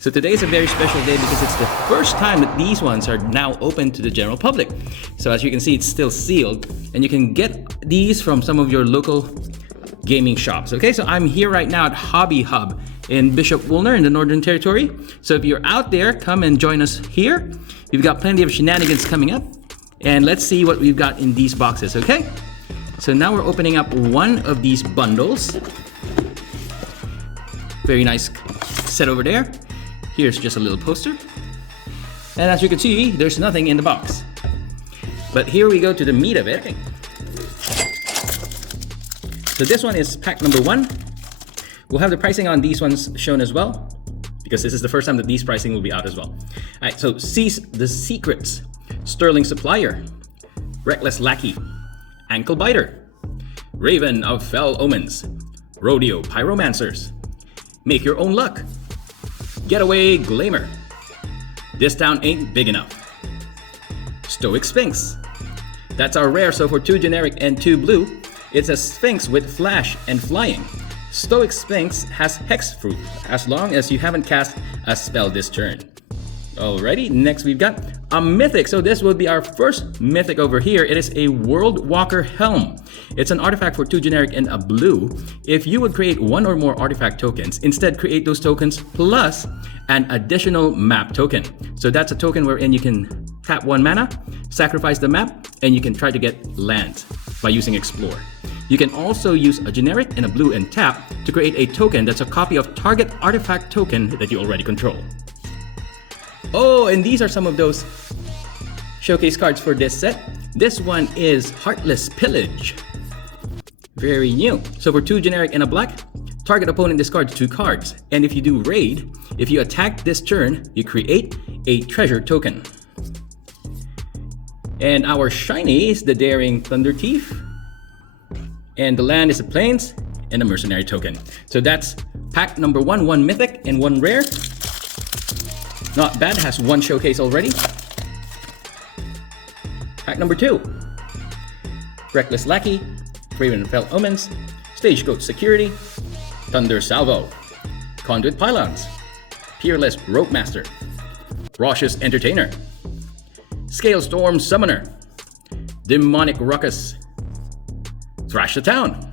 So today is a very special day because it's the first time that these ones are now open to the general public. So as you can see, it's still sealed and you can get these from some of your local gaming shops. Okay, so I'm here right now at Hobby Hub in Bishop Woolner in the Northern Territory. So if you're out there, come and join us here. We've got plenty of shenanigans coming up. And let's see what we've got in these boxes, okay? So now we're opening up one of these bundles. Very nice set over there. Here's just a little poster. And as you can see, there's nothing in the box. But here we go to the meat of it. Okay. So this one is pack number 1. We'll have the pricing on these ones shown as well, because this is the first time that these pricing will be out as well. All right, so Seize the Secrets, Sterling Supplier, Reckless Lackey, Ankle Biter, Raven of Fell Omens, Rodeo Pyromancers, Make Your Own Luck, Getaway Glamour, This Town Ain't Big Enough, Stoic Sphinx. That's our rare, so for 2 generic and 2 blue, it's a Sphinx with flash and flying. Stoic Sphinx has hexproof as long as you haven't cast a spell this turn. Alrighty, next we've got a mythic. So this will be our first mythic over here. It is a World Walker Helm. It's an artifact for 2 generic and a blue. If you would create 1 or more artifact tokens, instead create those tokens plus an additional map token. So that's a token wherein you can tap 1 mana, sacrifice the map, and you can try to get land by using Explore. You can also use a generic and a blue and tap to create a token that's a copy of target artifact token that you already control. Oh, and these are some of those showcase cards for this set. This one is Heartless Pillage. Very new. So for 2 generic and a black, target opponent discards 2 cards. And if you do raid, if you attack this turn, you create a treasure token. And our shiny is the Daring Thunder Thief. And the land is a Plains and a Mercenary token. So that's pack number 1, 1 mythic and 1 rare. Not bad, has 1 showcase already. Pack number 2. Reckless Lackey, Raven Fell Omens, Stagecoach Security, Thunder Salvo, Conduit Pylons, Peerless Rope Master, Raucous Entertainer, Scale Storm Summoner, Demonic Ruckus, Thrash the Town.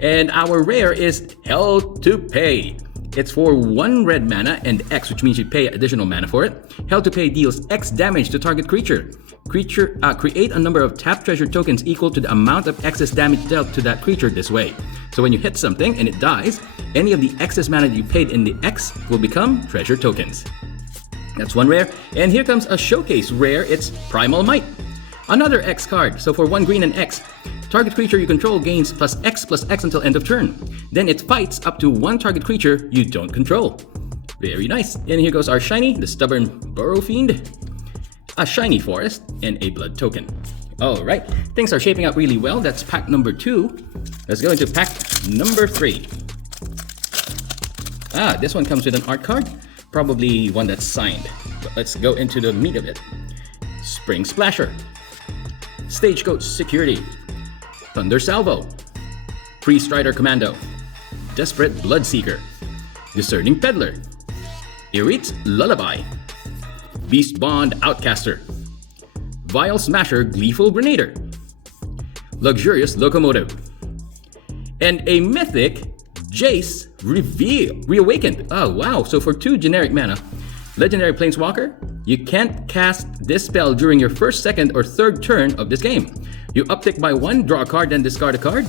And our rare is Hell to Pay. It's for 1 red mana and X, which means you pay additional mana for it. Hell to Pay deals X damage to target creature. Create a number of tap treasure tokens equal to the amount of excess damage dealt to that creature this way. So when you hit something and it dies, any of the excess mana that you paid in the X will become treasure tokens. That's 1 rare. And here comes a showcase rare. It's Primal Might. Another X card. So for 1 green and X, target creature you control gains +X until end of turn. Then it fights up to 1 target creature you don't control. Very nice. And here goes our shiny, the Stubborn Burrow Fiend, a Shiny Forest, and a Blood token. Alright, things are shaping up really well. That's pack number 2. Let's go into pack number 3. This one comes with an art card. Probably one that's signed. But let's go into the meat of it. Spring Splasher, Stagecoach Security, Thunder Salvo, Priest Rider Commando, Desperate Bloodseeker, Discerning Peddler, Irit's Lullaby, Beast Bond Outcaster, Vile Smasher Gleeful Grenader, Luxurious Locomotive, and a mythic Jace Reawakened. Oh wow, so for 2 generic mana, Legendary Planeswalker, you can't cast this spell during your first, second, or third turn of this game. You uptick by 1, draw a card, then discard a card.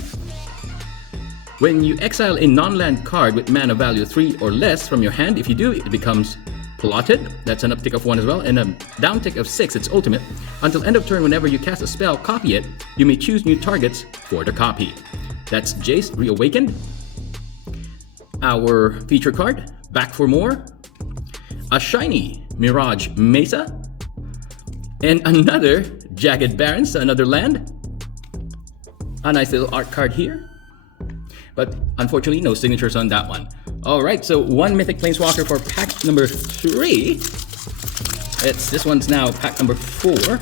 When you exile a non-land card with mana value 3 or less from your hand, if you do, it becomes Plotted. That's an uptick of 1 as well, and a downtick of 6, it's ultimate. Until end of turn, whenever you cast a spell, copy it, you may choose new targets for the copy. That's Jace Reawakened. Our feature card, Back for More, a shiny Mirage Mesa, and another Jagged Barrens, another land. A nice little art card here, but unfortunately no signatures on that one. Alright, so 1 mythic Planeswalker for pack number 3. This one's now pack number 4.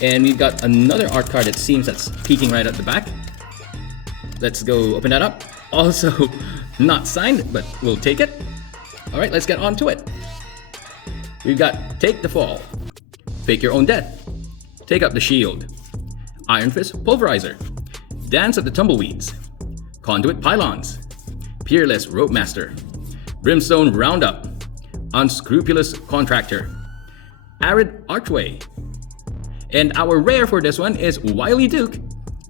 And we've got another art card, it seems, that's peeking right at the back. Let's go open that up. Also not signed, but we'll take it. All right, let's get on to it. We've got Take the Fall, Fake Your Own Death, Take Up the Shield, Iron Fist Pulverizer, Dance of the Tumbleweeds, Conduit Pylons, Peerless Rope Master, Brimstone Roundup, Unscrupulous Contractor, Arid Archway. And our rare for this one is Wily Duke,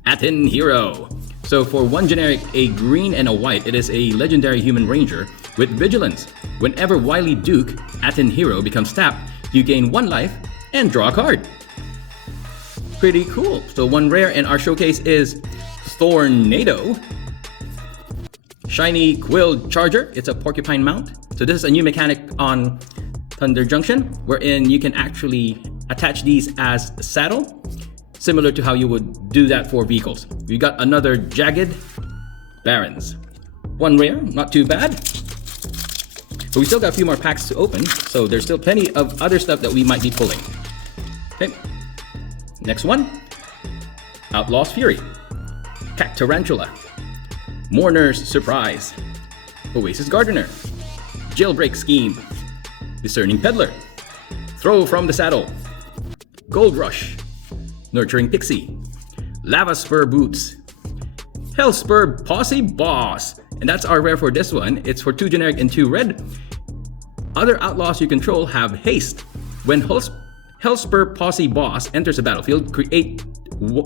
Aten Hero. So for one generic, a green and a white, it is a legendary human ranger with vigilance. Whenever Wily Duke, Aten Hero, becomes tapped, you gain 1 life and draw a card. Pretty cool. So one rare in our showcase is Thornado, Shiny Quill Charger. It's a porcupine mount. So this is a new mechanic on Thunder Junction, wherein you can actually attach these as a saddle, similar to how you would do that for vehicles. We got another Jagged Barons. One rare, not too bad. But we still got a few more packs to open, so there's still plenty of other stuff that we might be pulling. Okay, next one, Outlaws Fury, Cactarantula, Mourner's Surprise, Oasis Gardener, Jailbreak Scheme, Discerning Peddler, Throw from the Saddle, Gold Rush, Nurturing Pixie, Lava Spur Boots, Hellspur Posse Boss. And that's our rare for this one. It's for 2 generic and 2 red. Other outlaws you control have haste. When Hellspur Posse Boss enters the battlefield, create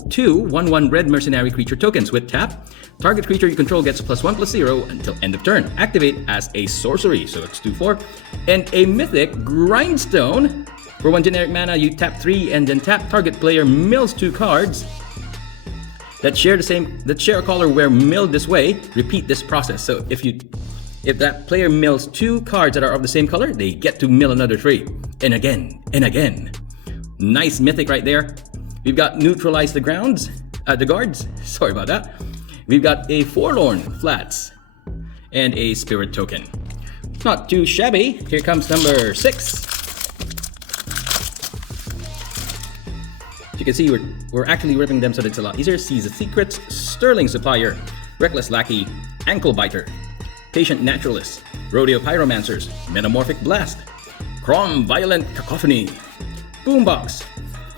2 1/1 red mercenary creature tokens with tap. Target creature you control gets +1/+0 until end of turn. Activate as a sorcery, so it's 2/4. And a mythic Grindstone. For 1 generic mana, you tap 3 and then tap. Target player mills 2 cards that share a color where milled this way. Repeat this process. So if that player mills 2 cards that are of the same color, they get to mill another 3. And again, and again. Nice mythic right there. We've got Neutralize the Guards. Sorry about that. We've got a Forlorn Flats and a Spirit Token. Not too shabby. Here comes number 6. As you can see, we're actually ripping them so that it's a lot easier. Seize the Secrets, Sterling Supplier, Reckless Lackey, Ankle Biter, Patient Naturalist, Rodeo Pyromancers, Metamorphic Blast, Crom Violent Cacophony, Boombox,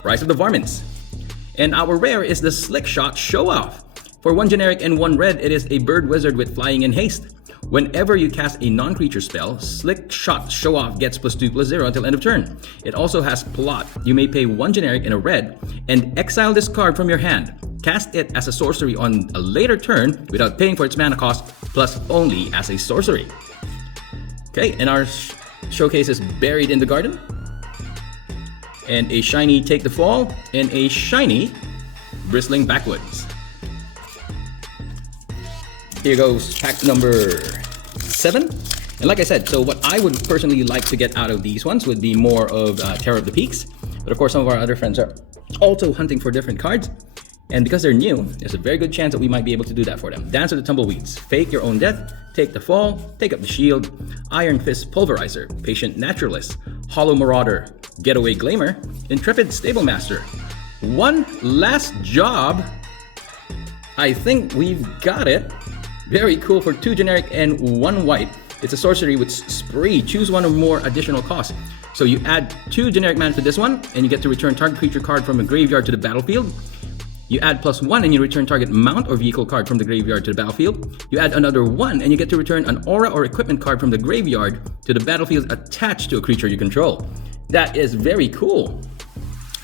Rise of the Varmints. And our rare is the Slick Shot Show Off. For 1 generic and 1 red, it is a bird wizard with flying and haste. Whenever you cast a non-creature spell, Slick Shot Show Off gets +2/+0 until end of turn. It also has Plot. You may pay 1 generic and a red and exile this card from your hand. Cast it as a sorcery on a later turn without paying for its mana cost, plus only as a sorcery. Okay, and our showcase is Buried in the Garden, and a shiny Take the Fall, and a shiny Bristling Backwoods. Here goes pack number 7. And like I said, so what I would personally like to get out of these ones would be more of Terror of the Peaks. But of course, some of our other friends are also hunting for different cards. And because they're new, there's a very good chance that we might be able to do that for them. Dance of the Tumbleweeds, Fake Your Own Death, Take the Fall, Take Up the Shield, Iron Fist Pulverizer, Patient Naturalist, Hollow Marauder, Getaway Glamour, Intrepid Stablemaster. One last job. I think we've got it. Very cool. For 2 generic and 1 white. It's a sorcery with Spree. Choose 1 or more additional costs. So you add 2 generic mana to this one, and you get to return target creature card from a graveyard to the battlefield. You add +1 and you return target mount or vehicle card from the graveyard to the battlefield. You add another 1 and you get to return an aura or equipment card from the graveyard to the battlefield attached to a creature you control. That is very cool.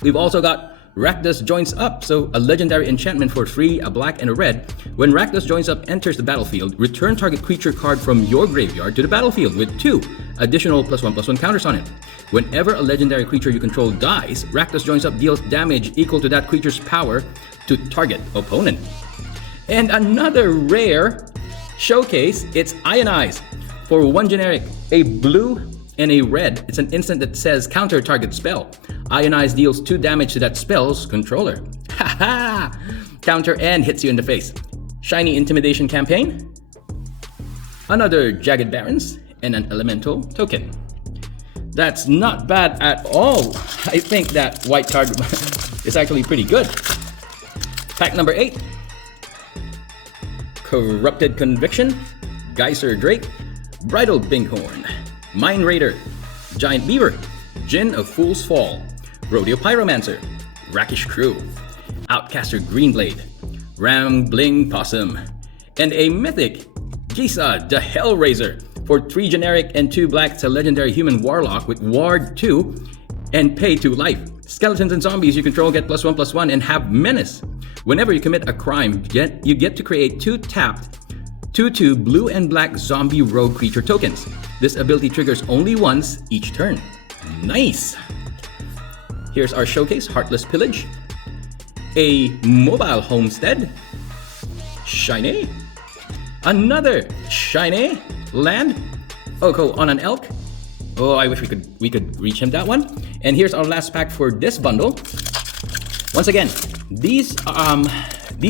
We've also got Rakdos Joins Up, so a legendary enchantment for 3, a black and a red. When Rakdos Joins Up enters the battlefield, return target creature card from your graveyard to the battlefield with 2 additional +1/+1 counters on it. Whenever a legendary creature you control dies, Rakdos Joins Up deals damage equal to that creature's power to target opponent. And another rare showcase, it's Ionize. For 1 generic, a blue and a red, it's an instant that says counter target spell. Ionize deals 2 damage to that spell's controller. Haha! Counter and hits you in the face. Shiny Intimidation Campaign, another Jagged Barons, and an Elemental Token. That's not bad at all. I think that white card is actually pretty good. Pack number 8. Corrupted Conviction, Geyser Drake, Bridal Binghorn, Mine Raider, Giant Beaver, Jin of Fool's Fall, Rodeo Pyromancer, Rakish Crew, Outcaster Greenblade, Rambling Possum, and a mythic Gisa the Hellraiser for 3 generic and 2 black to legendary human warlock with Ward 2 and pay 2 life. Skeletons and zombies you control get +1/+1 and have menace. Whenever you commit a crime, you get to create 2 tapped 2/2 blue and black zombie rogue creature tokens. This ability triggers only once each turn. Nice! Here's our showcase, Heartless Pillage, a mobile homestead, shiny, another shiny land, Oko on an elk. Oh, I wish we could reach him that one. And here's our last pack for this bundle. Once again, these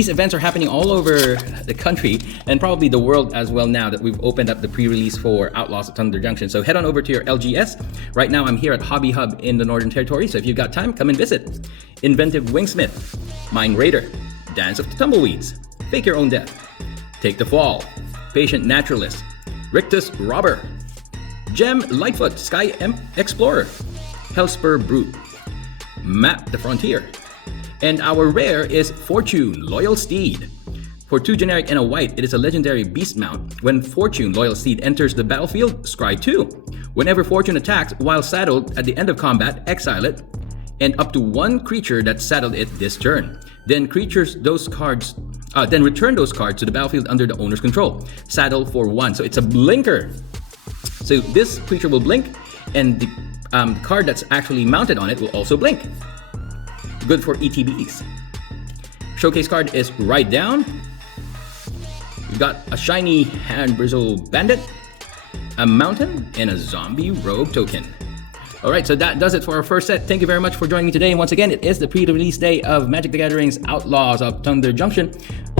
events are happening all over the country and probably the world as well now that we've opened up the pre-release for Outlaws at Thunder Junction. So head on over to your LGS. Right now I'm here at Hobby Hub in the Northern Territory, so if you've got time, come and visit. Inventive Wingsmith, Mine Raider, Dance of the Tumbleweeds, Fake Your Own Death, Take the Fall, Patient Naturalist, Rictus Robber, Gem Lightfoot, Sky Explorer, Hellspur Brute, Map the Frontier, and our rare is Fortune Loyal Steed. For 2 generic and a white, it is a legendary beast mount. When Fortune Loyal Steed enters the battlefield, scry 2. Whenever Fortune attacks while saddled at the end of combat, exile it, and up to 1 creature that saddled it this turn. Then return those cards to the battlefield under the owner's control. Saddle for 1. So it's a blinker. So this creature will blink, and the card that's actually mounted on it will also blink. Good for ETBs. Showcase card is right down. We've got a shiny Hand Bristle Bandit, a mountain, and a zombie rogue token. Alright, so that does it for our first set. Thank you very much for joining me today. And once again, it is the pre-release day of Magic the Gathering's Outlaws of Thunder Junction.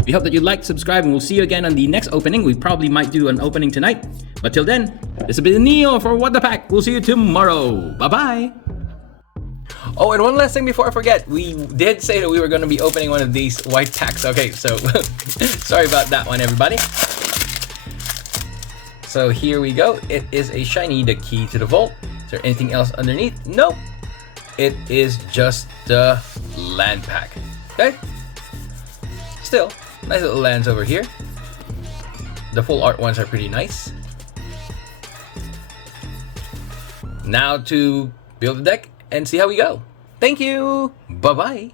We hope that you like, subscribe, and we'll see you again on the next opening. We probably might do an opening tonight. But till then, this has been Neo for What the Pack. We'll see you tomorrow. Bye-bye. Oh, and one last thing before I forget. We did say that we were going to be opening one of these white packs. Okay, so sorry about that one, everybody. So here we go. It is a shiny, the Key to the Vault. Is there anything else underneath? Nope. It is just the land pack. Okay? Still, nice little lands over here. The full art ones are pretty nice. Now to build the deck and see how we go. Thank you. Bye-bye.